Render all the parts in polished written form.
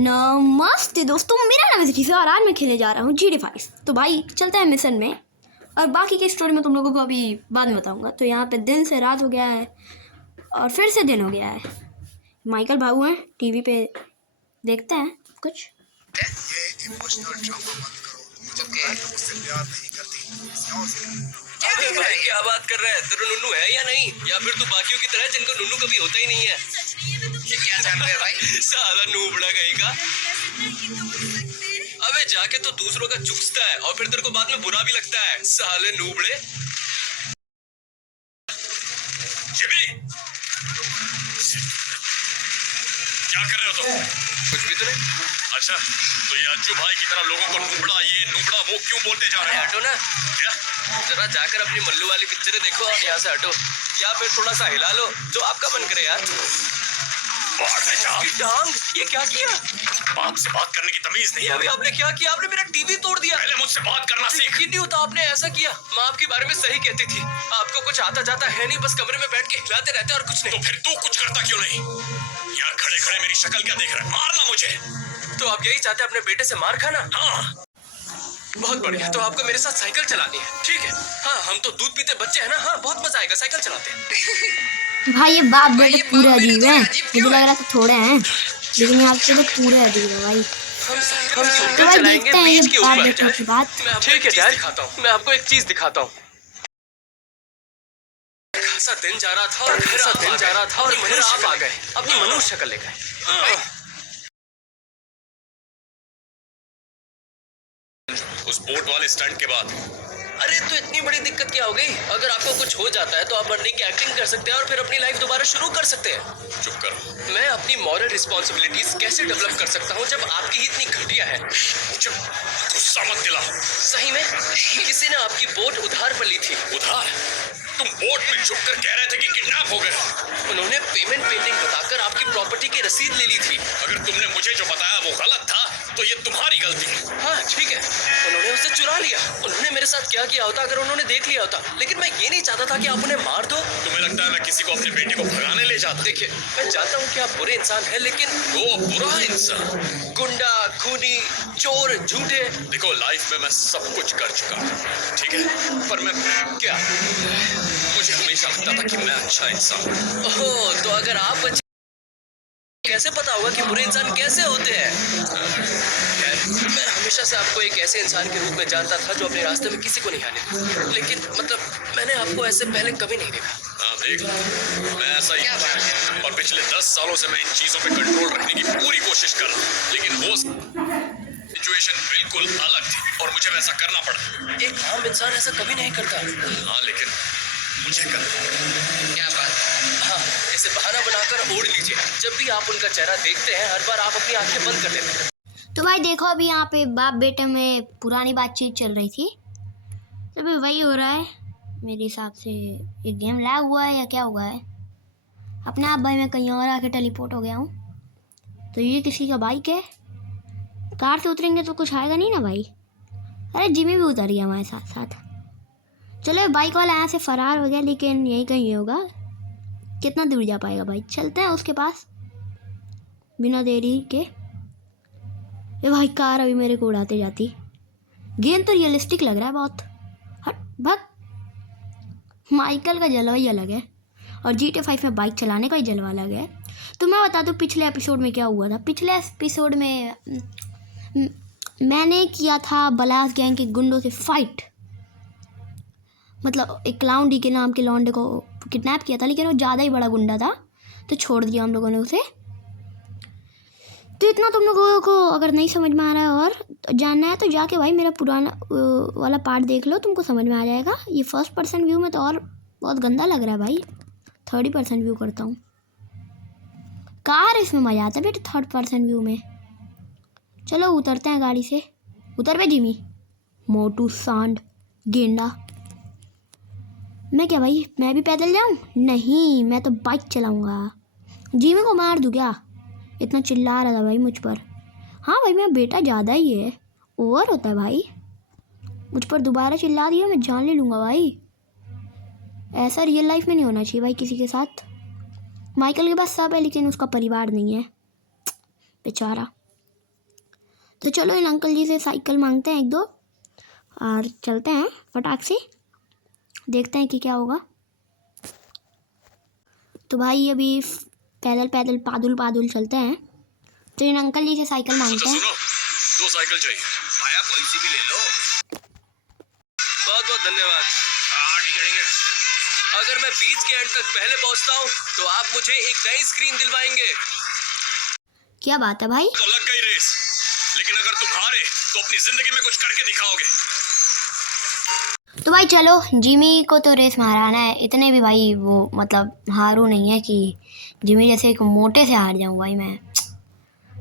नमस्ते दोस्तों, मेरा नाम है ज़कीसा और आज मैं खेलने जा रहा हूँ GTA 5। तो भाई चलते हैं मिशन में, और बाकी की स्टोरी में तुम लोगों को अभी बाद में बताऊँगा। तो यहाँ पे दिन से रात हो गया है और फिर से दिन हो गया है। माइकल भाऊ हैं टीवी पे, देखते हैं कुछ। ये इमोशनल ड्रामा मत करो, जबकि मुझसे प्यार नहीं करती। क्या भाई क्या बात कर रहा है? तेरा नुन्नू है या नहीं, या फिर तू बाकियों की तरह जिनको नुन्नू कभी होता ही नहीं है? ये क्या जान रहे भाई? साला नूबड़ा कहीं का। अबे जाके तो दूसरों का चुगता है और फिर तेरे को बाद में बुरा भी लगता है, साले नूबड़े। जिमी, क्या कर रहे हो तुम? कुछ भी तो नहीं। अच्छा, तो ये अंजू भाई की तरह लोगों को नूबड़ा ये नूबड़ा वो क्यों बोलते जा रहे हैं? हटो ना, क्या? जरा जाकर अपनी मल्लू वाली पिक्चरें देखो और यहाँ से हटो, या फिर थोड़ा सा हिला लो जो आपका मन करे यार। बाहर में जाओ। ये डांग, ये क्या किया? बाप से बात करने की तमीज नहीं है। अभी आपने क्या किया? आपने मेरा टीवी तोड़ दिया। पहले मुझसे बात करना सीख। नहीं होता, आपने ऐसा किया। माँ आपके बारे में सही कहती थी, आपको कुछ आता जाता है नहीं, बस कमरे में बैठ के हिलाते रहते और कुछ नहीं। तो फिर तू कुछ करता क्यों नहीं? यहाँ खड़े खड़े मेरी शक्ल क्या देख रहा है? मारना मुझे। तो आप यही चाहते हैं अपने बेटे से मार खाना? हाँ, बहुत बढ़िया, तो आपको मेरे साथ साइकिल चलानी है, ठीक है? हाँ, हम तो दूध पीते बच्चे हैं ना। हाँ, बहुत मजा आएगा, साइकिल चलाते हैं। भाई ये बाप बेटे ये पूरे बाप बेटे अजीब तो हैं, अजीब मुझे क्यों लग है? रहा था थोड़े हैं, लेकिन यहाँ पे तो पूरे अजीब है भाई। हम साइकिल तो साइकिल भाई चलाएंगे देखते हैं ये बीच के बाप ऊपर। बेटे की बात। मैं आपको एक चीज दिखाता हूँ। मैं आपको एक चीज दिखाता हूँ। खासा दिन जा रहा था और फिर आप आ गए अपनी मनुष्य शक्ल लेकर। उस बोट वाले स्टंट के बाद अरे तो इतनी बड़ी दिक्कत क्या हो गई? अगर आपको कुछ हो जाता है तो आप मरने की एक्टिंग कर सकते हैं और फिर अपनी लाइफ दोबारा शुरू कर सकते हैं। चुप करो। मैं अपनी मॉरल रिस्पॉन्सिबिलिटीज कैसे डेवलप कर सकता हूँ जब आपकी ही इतनी घटिया है? मुझे गुस्सा मत दिलाओ। सही में किसी ने आपकी बोट उधार पर ली थी। उधार? तुम बोट में छुप कर कह रहे थे कि किडनैप हो गए। उन्होंने पेमेंट पेंडिंग बताकर आपकी प्रॉपर्टी की रसीद ले ली थी। अगर तुमने मुझे जो बताया वो गलत था तो ये तुम्हारी गलती है। हाँ ठीक है, उन्होंने उसे चुरा लिया। उन्होंने मेरे साथ क्या किया होता अगर उन्होंने देख लिया होता? लेकिन मैं ये नहीं चाहता था कि आप उन्हें मार दो। तुम्हें लगता है मैं किसी को अपने बेटे को भगाने ले जाता? देखिए, मैं जानता हूँ कि आप बुरे इंसान हैं, लेकिन वो बुरा इंसान, गुंडा, खूनी, चोर, झूठे। देखो लाइफ में मैं सब कुछ कर चुका हूँ, ठीक है? पर मैं क्या, मुझे हमेशा लगता था कि मैं अच्छा इंसान हूँ। ओह, तो अगर आप अच्छे, कैसे पता होगा कि बुरे इंसान कैसे होते हैं? मैं हमेशा से आपको एक ऐसे इंसान के रूप में जानता था जो अपने रास्ते में किसी को नहीं आने देता, लेकिन मतलब मैंने आपको ऐसे पहले कभी नहीं देखा। हाँ देख लो, मैं ऐसा ही हूँ और पिछले 10 सालों से मैं इन चीजों पे कंट्रोल रखने की पूरी कोशिश कर रहा हूँ, लेकिन वो सिचुएशन बिल्कुल अलग थी और मुझे वैसा करना पड़ा। एक आम इंसान ऐसा कभी नहीं करता। हाँ लेकिन मुझे करना। क्या बात? हाँ, इसे बहाना बनाकर ओढ़ लीजिए। जब भी आप उनका चेहरा देखते हैं, हर बार आप अपनी आंखें बंद कर देते हैं। तो भाई देखो, अभी यहाँ पे बाप बेटे में पुरानी बातचीत चल रही थी, तो अभी वही हो रहा है मेरे हिसाब से। एक गेम लैग हुआ है या क्या हुआ है? अपने आप भाई मैं कहीं और आके टेलीपोर्ट हो गया हूँ। तो ये किसी का बाइक है, कार से उतरेंगे तो कुछ आएगा नहीं ना भाई। अरे जिमी भी उतर गया हमारे साथ साथ। चलो बाइक वाला यहाँ से फरार हो गया, लेकिन यही कहीं होगा। कितना दूर जा पाएगा भाई? चलते हैं उसके पास बिना देरी के। ये भाई कार अभी मेरे को उड़ाते जाती। गेम तो रियलिस्टिक लग रहा है बहुत। हट भग। माइकल का जलवा ही अलग है और GTA 5 में बाइक चलाने का ही जलवा अलग है। तो मैं बता दूँ पिछले एपिसोड में क्या हुआ था। पिछले एपिसोड में मैंने किया था बलास गैंग के गुंडों से फाइट। मतलब एक क्लाउन डी के नाम के लौंडे को किडनैप किया था, लेकिन वो ज़्यादा ही बड़ा गुंडा था तो छोड़ दिया हम लोगों ने उसे। तो इतना तुम लोगों को अगर नहीं समझ में आ रहा है और जानना है तो जाके भाई मेरा पुराना वाला पार्ट देख लो, तुमको समझ में आ जाएगा। ये फर्स्ट पर्सन व्यू में तो और बहुत गंदा लग रहा है भाई। 30% व्यू करता हूँ। कार इसमें मज़ा आता है बेटे थर्ड पर्सन व्यू में। चलो उतरते हैं गाड़ी से। उतर पे जिमी। मोटू सांड गेंडा। मैं क्या भाई, मैं भी पैदल जाऊँ? नहीं, मैं तो बाइक चलाऊँगा। जिमी को मार दूँ क्या? इतना चिल्ला रहा था भाई मुझ पर। हाँ भाई मेरा बेटा ज़्यादा ही है, ओवर होता है भाई। मुझ पर दोबारा चिल्ला दिया मैं जान ले लूँगा भाई। ऐसा रियल लाइफ में नहीं होना चाहिए भाई किसी के साथ। माइकल के पास सब है लेकिन उसका परिवार नहीं है बेचारा। तो चलो इन अंकल जी से साइकिल मांगते हैं एक दो और चलते हैं फटाक से, देखते हैं कि क्या होगा। तो भाई अभी पैदल पैदल पादुल पादुल चलते हैं। तो इन अंकल जी से साइकिल मांगते हैं। सुनो, 2 साइकिल चाहिए। भाया कोई सी भी ले लो। बहुत बहुत धन्यवाद। हाँ ठीक है। अगर मैं बीच के एंड तक पहले पहुंचता हूं तो आप मुझे एक नई स्क्रीन दिलवाएंगे। क्या बात है भाई। तो लग गई रेस, लेकिन अगर तुम हारे तो अपनी जिंदगी में कुछ करके दिखाओगे। तो भाई चलो, जिमी को तो रेस में हराना है। इतने भी भाई वो मतलब हारू नहीं है कि जिमी जैसे एक मोटे से हार जाऊँ भाई मैं।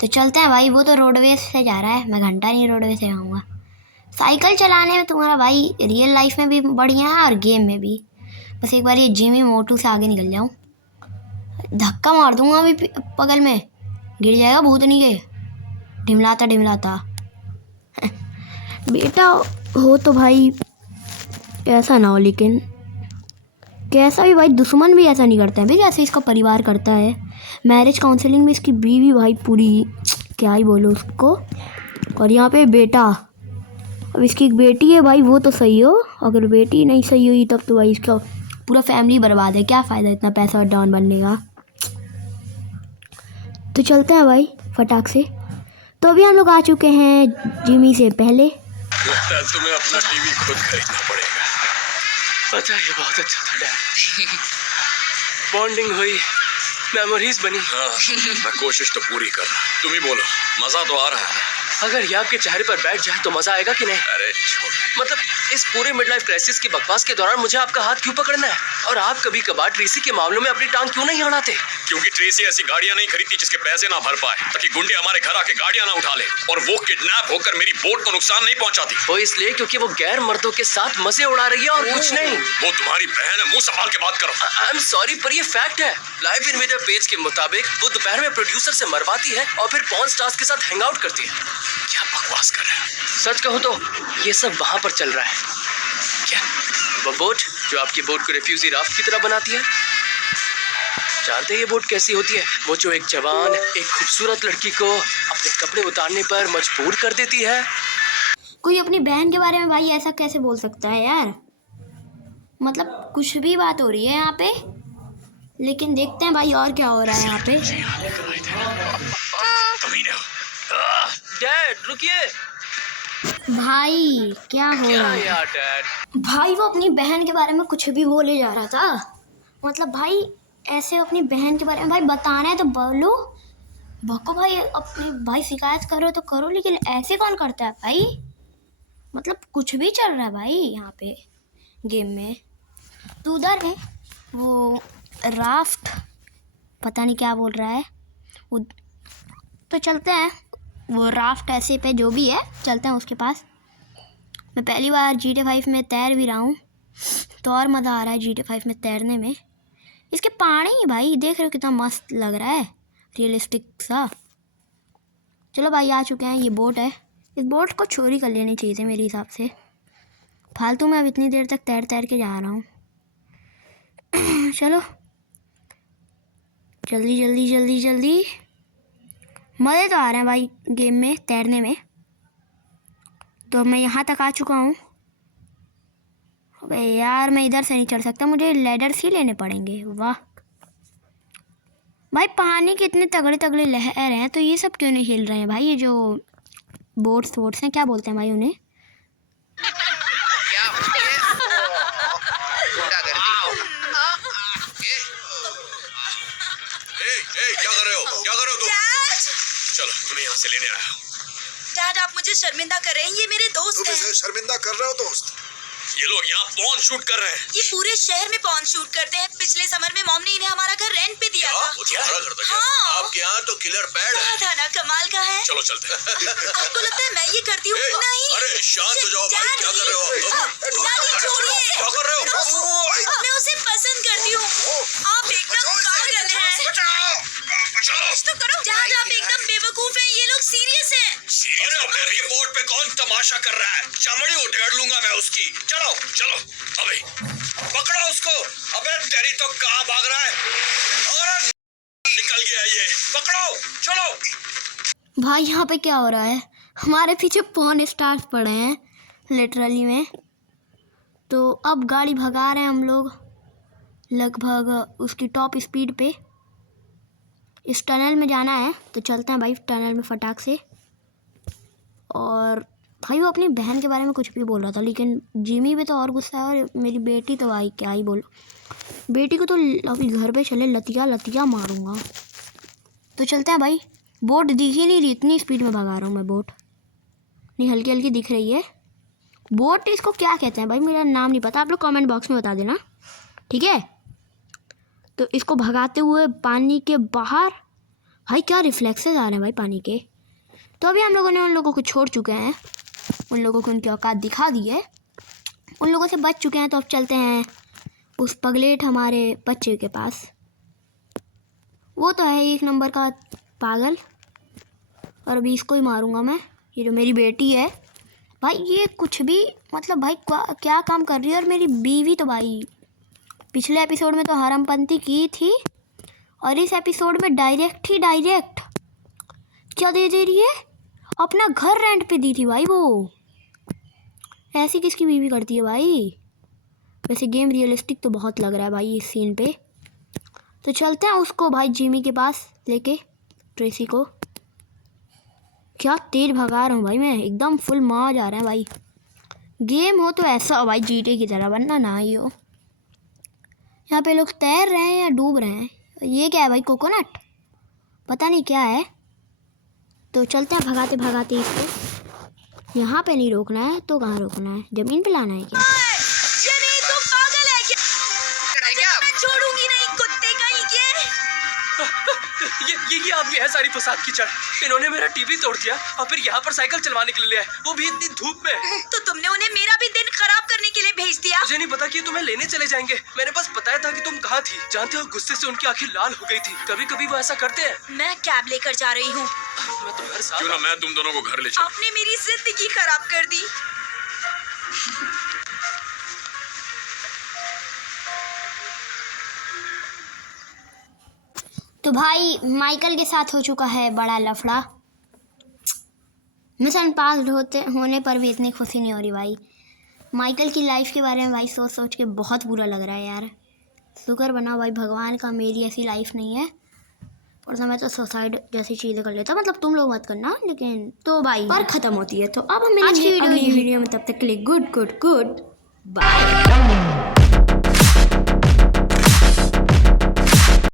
तो चलते हैं भाई, वो तो रोडवेज से जा रहा है, मैं घंटा नहीं रोडवेज से आऊँगा। साइकिल चलाने में तुम्हारा भाई रियल लाइफ में भी बढ़िया है और गेम में भी। बस एक बार ये जिमी मोटू से आगे निकल जाऊँ, धक्का मार दूंगा अभी बगल में, गिर जाएगा भूतनी के ढिमलाता ढिमलाता। बेटा हो तो भाई ऐसा ना हो, लेकिन कैसा भी भाई दुश्मन भी ऐसा नहीं करता है भाई जैसे इसका परिवार करता है। मैरिज काउंसलिंग में इसकी बीवी भाई पूरी क्या ही बोलो उसको। और यहाँ पे बेटा, अब इसकी एक बेटी है भाई, वो तो सही हो। अगर बेटी नहीं सही हुई तब तो भाई इसका पूरा फैमिली बर्बाद है। क्या फ़ायदा इतना पैसा और डॉन बनने का। तो चलते हैं भाई फटाक से। तो अभी हम लोग आ चुके हैं जिमी से पहले। लगता है तुम्हें अपना टीवी खुद खरीदना पड़ेगा। पता है, ये बहुत अच्छा था डैड। बॉन्डिंग हुई, मेमोरीज बनी। हाँ, मैं कोशिश तो पूरी कर रहा। तुम ही बोलो, मजा तो आ रहा है। अगर ये आपके चेहरे पर बैठ जाए तो मजा आएगा कि नहीं? अरे छोड़। मतलब इस पूरे मिड लाइफ क्राइसिस की बकवास के दौरान मुझे आपका हाथ क्यों पकड़ना है? और आप कभी कभार ट्रेसी के मामलों में अपनी टांग क्यों नहीं अड़ाते? क्योंकि ट्रेसी ऐसी गाड़ियां नहीं खरीदती जिसके पैसे ना भर पाए, ताकि गुंडे हमारे घर आके गाड़ियां ना उठा ले। और वो किडनैप होकर मेरी बोट को नुकसान नहीं पहुंचाती। वो इसलिए क्योंकि वो गैर मर्दों के साथ मजे उड़ा रही है और कुछ नहीं। वो तुम्हारी बहन है, मुंह संभाल के बात करो। आई एम सॉरी पर ये फैक्ट है। लाइव इन्वेडर पेज के मुताबिक वो दोपहर में प्रोड्यूसर से मरवाती है और फिर पॉर्न स्टार्स के साथ हैंग आउट करती है। क्या बकवास कर रहे हो? सच कहूँ तो ये सब वहां पर चल रहा है। क्या वो बोट जो आपकी बोट को रिफ्यूजी राफ्ट की तरह बनाती है? जानते हैं ये बोट कैसी होती है? वो जो एक जवान एक खूबसूरत लड़की को अपने कपड़े उतारने पर मजबूर कर देती है। कोई अपनी बहन के बारे में भाई ऐसा कैसे बोल सकता है यार। मतलब कुछ भी बात हो रही है यहाँ पे, लेकिन देखते हैं भाई और क्या हो रहा है यहाँ पे। डैड रुकिए। भाई क्या हो क्या रहा है यार डैड? भाई? वो अपनी बहन के बारे में कुछ भी बोले जा रहा था। मतलब भाई ऐसे अपनी बहन के बारे में भाई बताना है तो बोलो, भको भाई। अपनी भाई शिकायत करो तो करो, लेकिन ऐसे कौन करता है भाई? मतलब कुछ भी चल रहा है भाई यहाँ पे गेम में। तो उधर है वो राफ्ट, पता नहीं क्या बोल रहा है वो। तो चलते हैं वो राफ्ट ऐसे पे जो भी है, चलते हैं उसके पास। मैं पहली बार GTA 5 में तैर भी रहा हूँ, तो और मज़ा आ रहा है GTA 5 में तैरने में। इसके पानी भाई देख रहे हो कितना मस्त लग रहा है, रियलिस्टिक सा। चलो भाई आ चुके हैं, ये बोट है। इस बोट को चोरी कर लेनी चाहिए थी मेरे हिसाब से। फालतू में अब इतनी देर तक तैर तैर के जा रहा हूँ। चलो जल्दी जल्दी जल्दी जल्दी। मज़े तो आ रहे हैं भाई गेम में तैरने में। तो मैं यहाँ तक आ चुका हूँ। अबे यार मैं इधर से नहीं चढ़ सकता, मुझे लैडर्स ही लेने पड़ेंगे। वाह भाई, पानी के इतने तगड़े तगड़े लहर हैं, तो ये सब क्यों नहीं हिल रहे हैं भाई? ये जो बोट्स वोट्स हैं, क्या बोलते हैं भाई उन्हें? क्या क्या कर रहे हो? क्या कर रहे हो तुम? चलो तुम्हें यहाँ से लेने आया हूँ। डैड आप मुझे शर्मिंदा कर रहे हैं, ये मेरे दोस्त तुम हैं। इसे शर्मिंदा कर रहे हो दोस्त? ये लोग यहाँ पॉर्न शूट कर रहे हैं। ये पूरे शहर में पॉर्न शूट करते हैं। पिछले समर में मॉम ने इन्हें हमारा घर रेंट पे दिया था। वो तुम्हारा घर था क्या? हाँ। आपके यहाँ तो किलर पैड है। था ना, कमाल का है। चलो चलते हैं। आपको लगता है मैं ये करती हूँ? नहीं। अरे शांत हो जाओ भाई, क्या कर रहे हो आप? डैडी छोड़िए। क्या कर रहे हो? मैं उसे पसंद करती हूँ। आप एकदम पागल हैं। कुछ तो करो। डैड आप एकदम बेवकूफ हैं, ये लोग सीरियस हैं। अरे अपने रिपोर्ट पे कौन तमाशा कर रहा है? चमड़ी उधेड़ लूंगा मैं उसकी। चलो चलो अबे पकड़ो उसको। अबे तेरी तो कहाँ भाग रहा है? अरे निकल गया ये, पकड़ो चलो। भाई यहाँ पे क्या हो रहा है? हमारे पीछे पॉन स्टार्स पड़े हैं लिटरली में। तो अब गाड़ी भगा रहे हैं हम लोग लगभग उसकी टॉप स्पीड पे। इस टनल में जाना है तो चलते हैं भाई टनल में फटाक से। और भाई वो अपनी बहन के बारे में कुछ भी बोल रहा था, लेकिन जिमी पे तो और गुस्सा है। और मेरी बेटी तो भाई क्या ही बोलो, बेटी को तो अभी घर पे चले लतिया लतिया मारूंगा। तो चलते हैं भाई। बोट दिख ही नहीं रही, इतनी स्पीड में भगा रहा हूँ मैं बोट। नहीं हल्की हल्की दिख रही है बोट। इसको क्या कहते हैं भाई, मेरा नाम नहीं पता, आप लोग कमेंट बॉक्स में बता देना, ठीक है। तो इसको भगाते हुए पानी के बाहर, भाई क्या रिफ्लेक्सेस आ रहे हैं भाई पानी के। तो अभी हम लोगों ने उन लोगों को छोड़ चुके हैं, उन लोगों को उनकी औकात दिखा दी है, उन लोगों से बच चुके हैं। तो अब चलते हैं उस पगलेट हमारे बच्चे के पास। वो तो है एक नंबर का पागल, और अभी इसको ही मारूंगा मैं। ये जो मेरी बेटी है भाई, ये कुछ भी मतलब भाई क्या काम कर रही है। और मेरी बीवी तो भाई पिछले एपिसोड में तो हरामपंती की थी, और इस एपिसोड में डायरेक्ट क्या दे रही है, अपना घर रेंट पे दी थी भाई। वो ऐसी किसकी बीवी करती है भाई। वैसे गेम रियलिस्टिक तो बहुत लग रहा है भाई इस सीन पे। तो चलते हैं उसको भाई जिमी के पास लेके, ट्रेसी को। क्या तेज भगा रहा हूँ भाई मैं, एकदम फुल मौज आ रहा है भाई। गेम हो तो ऐसा हो भाई जीटे की तरह, वरना ना ही हो। यहाँ पे लोग तैर रहे हैं या डूब रहे हैं, ये क्या है भाई, कोकोनट पता नहीं क्या है। तो चलते हैं भगाते भगाते इसको। यहाँ पे नहीं रोकना है तो कहाँ रोकना है, ज़मीन पे लाना है क्या। जिमी तुम पागल है क्या? मैं छोड़ूंगी नहीं कुत्ते कहीं के। ये आदमी है सारी फसाद की जड़। इन्होंने मेरा टीवी तोड़ दिया और फिर यहाँ पर साइकिल चलवाने के लिए आए, वो भी इतनी धूप में। तो तुमने उन्हें मेरा भी दिन खराब करने के लिए भेज दिया। मुझे नहीं पता कि तुम्हें लेने चले जाएंगे, मैंने बस बताया था कि तुम कहाँ थी। जानते हो गुस्से से उनकी आंखें लाल हो गई थी। कभी कभी वो ऐसा करते हैं। मैं कैब लेकर जा रही हूँ। मैं तो हर साल क्यों ना मैं तुम दोनों को घर ले चलूं? आपने मेरी जिंदगी खराब कर दी। तो भाई माइकल के साथ हो चुका है बड़ा लफड़ा। मिशन पास होने पर भी इतनी खुशी नहीं हो रही भाई। माइकल की लाइफ के बारे में भाई सोच सोच के बहुत बुरा लग रहा है यार। शुक्र बना भाई भगवान का मेरी ऐसी लाइफ नहीं है, और मैं तो सुसाइड जैसी चीज़ें कर लेता। मतलब तुम लोग मत करना, लेकिन तो भाई पर ख़त्म होती है। तो अब हम मिलेंगे अगली वीडियो में, तब तक के लिए गुड बाय।